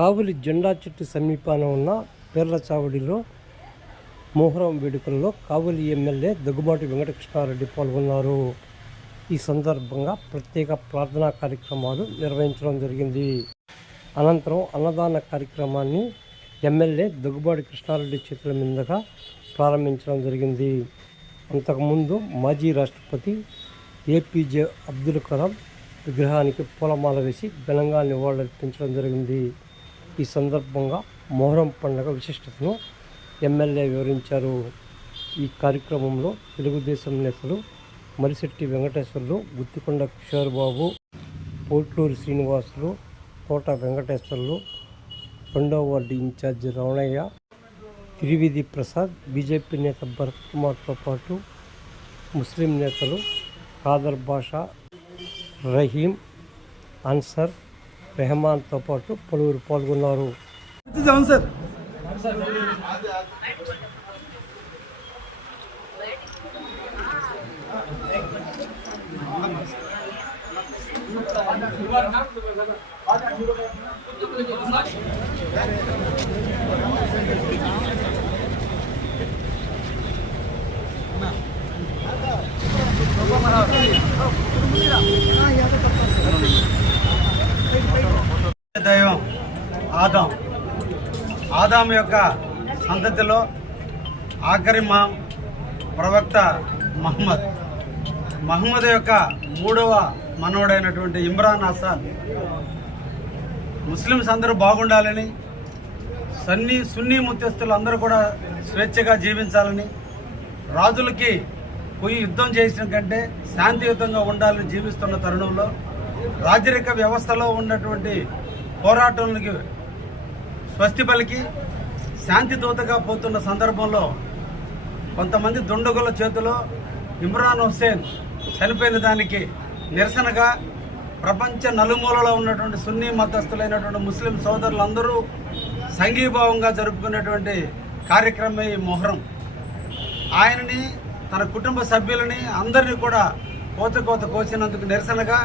కావలి జెండా చెట్టు సమీపాన ఉన్న పేర్లచావడిలో మొహరం వేడుకల్లో కావలి ఎమ్మెల్యే దగ్గుబాటి వెంకటకృష్ణారెడ్డి పాల్గొన్నారు. ఈ సందర్భంగా ప్రత్యేక ప్రార్థనా కార్యక్రమాలు నిర్వహించడం జరిగింది. అనంతరం అన్నదాన కార్యక్రమాన్ని ఎమ్మెల్యే దగ్గుబాటి కృష్ణారెడ్డి చేతుల మీదుగా ప్రారంభించడం జరిగింది. అంతకుముందు మాజీ రాష్ట్రపతి ఏపీజే అబ్దుల్ కలాం విగ్రహానికి పూలమాల వేసి ఘనంగా నివాళులర్పించడం జరిగింది. ఈ సందర్భంగా మొహరం పండుగ విశిష్టతను ఎమ్మెల్యే వివరించారు. ఈ కార్యక్రమంలో తెలుగుదేశం నేతలు మరిశెట్టి వెంకటేశ్వర్లు, గుత్తికొండ కిషోర్ బాబు, పోట్లూరి శ్రీనివాసులు, కోట వెంకటేశ్వర్లు, 2వ ward incharge Ramanaiah, Trividhi Prasad, BJP నేత భరత్ కుమార్తో పాటు ముస్లిం నేతలు ఖాదర్ బాషా, రహీం, అన్సర్, రెహమాన్తో పాటు పలువురు పాల్గొన్నారు. దైవం ఆదాం యొక్క సంతతిలో ఆఖరి ప్రవక్త మహమ్మద్ యొక్క 3వ మనవడైనటువంటి ఇమ్రాన్ హసన్ ముస్లిమ్స్ అందరూ బాగుండాలని, సున్నీ ముత్యస్తులు అందరూ కూడా స్వేచ్ఛగా జీవించాలని, రాజులకి పోయి యుద్ధం చేసిన కంటే శాంతియుతంగా ఉండాలని జీవిస్తున్న తరుణంలో రాజరిక వ్యవస్థలో ఉన్నటువంటి పోరాటాలకి స్వస్తి పలికి శాంతి దూతగా పోతున్న సందర్భంలో కొంతమంది దుండగుల చేతిలో ఇమ్రాన్ హుస్సేన్ చనిపోయిన దానికి నిరసనగా ప్రపంచ నలుమూలలో ఉన్నటువంటి సున్నీ మతస్థులైనటువంటి ముస్లిం సోదరులందరూ సంఘీభావంగా జరుపుకునేటువంటి కార్యక్రమం ఈ మొహరం. ఆయనని, తన కుటుంబ సభ్యులని అందరినీ కూడా కోత కోసినందుకు నిరసనగా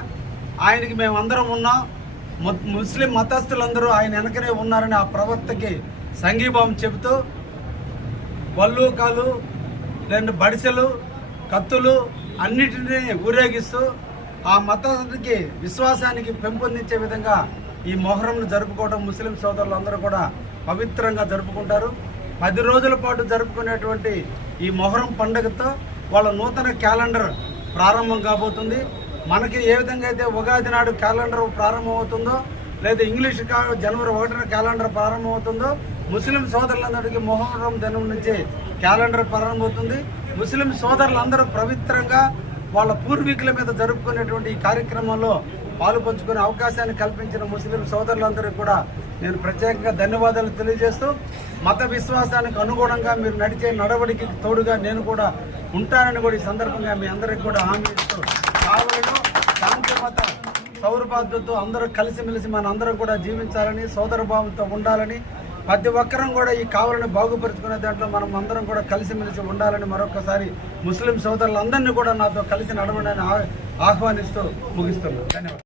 ఆయనకి మేమందరం ఉన్నాం, ముస్లిం మతస్థులందరూ ఆయన వెనకనే ఉన్నారని ఆ ప్రవక్తకి సంఘీభావం చెబుతూ వల్లూకాలు, రెండు బడిసెలు, కత్తులు అన్నిటినీ ఊరేగిస్తూ ఆ మతానికి విశ్వాసానికి పెంపొందించే విధంగా ఈ మొహరంను జరుపుకోవడం ముస్లిం సోదరులందరూ కూడా పవిత్రంగా జరుపుకుంటారు. 10 రోజుల పాటు జరుపుకునేటువంటి ఈ మొహరం పండుగతో వాళ్ళ నూతన క్యాలెండర్ ప్రారంభం కాబోతుంది. మనకి ఏ విధంగా అయితే ఉగాది నాడు క్యాలెండర్ ప్రారంభమవుతుందో, లేదా ఇంగ్లీష్ జనవరి 1న క్యాలెండర్ ప్రారంభమవుతుందో, ముస్లిం సోదరులందరికీ మొహరం దినం నుంచి క్యాలెండర్ ప్రారంభమవుతుంది. ముస్లిం సోదరులందరూ పవిత్రంగా వాళ్ళ పూర్వీకుల మీద జరుపుకునేటువంటి ఈ కార్యక్రమంలో పాలు పంచుకునే అవకాశాన్ని కల్పించిన ముస్లిం సోదరులందరికీ కూడా నేను ప్రత్యేకంగా ధన్యవాదాలు తెలియజేస్తూ, మత విశ్వాసానికి అనుగుణంగా మీరు నడిచే నడవడికి తోడుగా నేను కూడా ఉంటానని కూడా ఈ సందర్భంగా మీ అందరికీ కూడా హామీ ఇస్తూ, కావలిలో శాంతి మత సౌరభాద్యతో అందరూ కలిసిమెలిసి మనందరం కూడా జీవించాలని, సోదరభావంతో ఉండాలని, ప్రతి ఒక్కరం కూడా ఈ కావలిని బాగుపరుచుకునే దాంట్లో మనం అందరం కూడా కలిసిమెలిసి ఉండాలని మరొకసారి ముస్లిం సోదరులందరినీ కూడా నాతో కలిసి నడవడానికి ఆహ్వానిస్తూ ముగిస్తున్నాను. ధన్యవాదాలు.